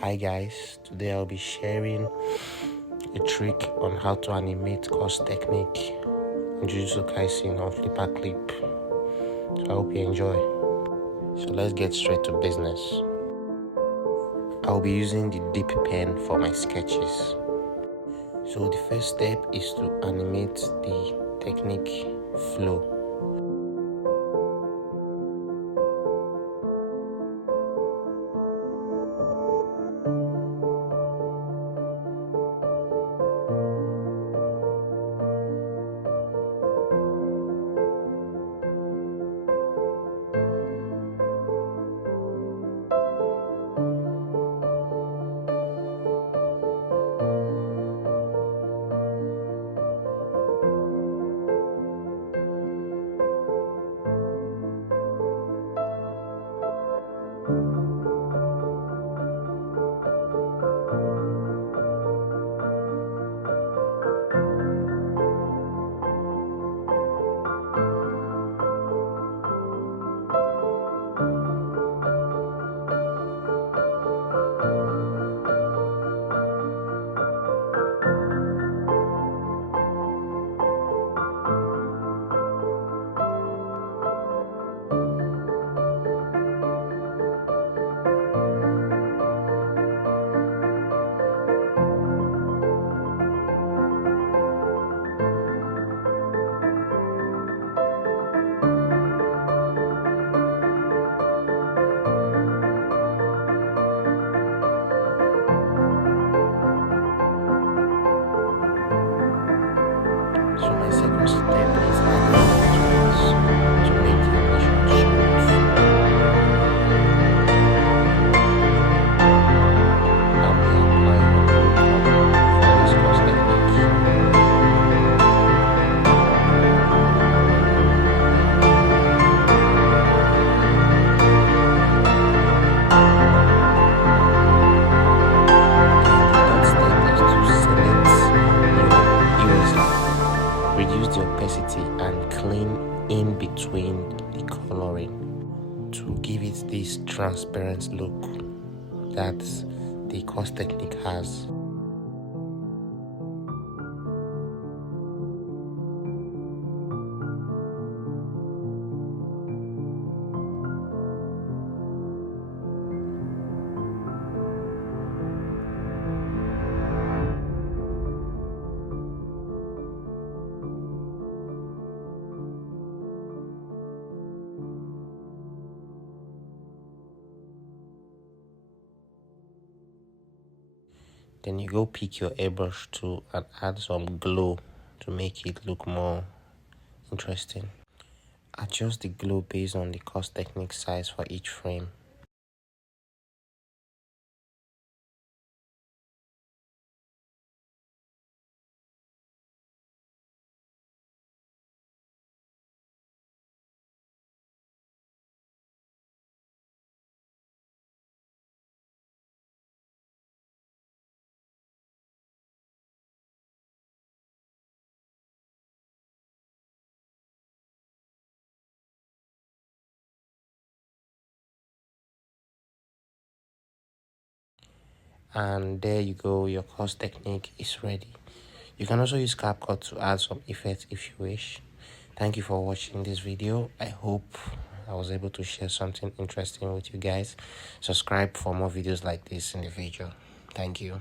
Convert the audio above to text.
Hi guys, today I'll be sharing a trick on how to animate course technique in Jujutsu Kaisen on Flipaclip. So I hope you enjoy. So let's get straight to business. I'll be using the dip pen for my sketches. So the first step is to animate the technique flow. So my second step is adding textures to make the animation smooth. I'll be applying a blue color for this course technique. The third step is to select your eraser. Reduce the opacity and clean in between the coloring to give it this transparent look that the course technique has. Then you go pick your airbrush tool and add some glow to make it look more interesting. Adjust the glow based on the course technique size for each frame. And there you go, your course technique is ready. You can also use CapCut to add some effects if you wish. Thank you for watching this video. I hope I was able to share something interesting with you guys. Subscribe for more videos like this in the future. Thank you.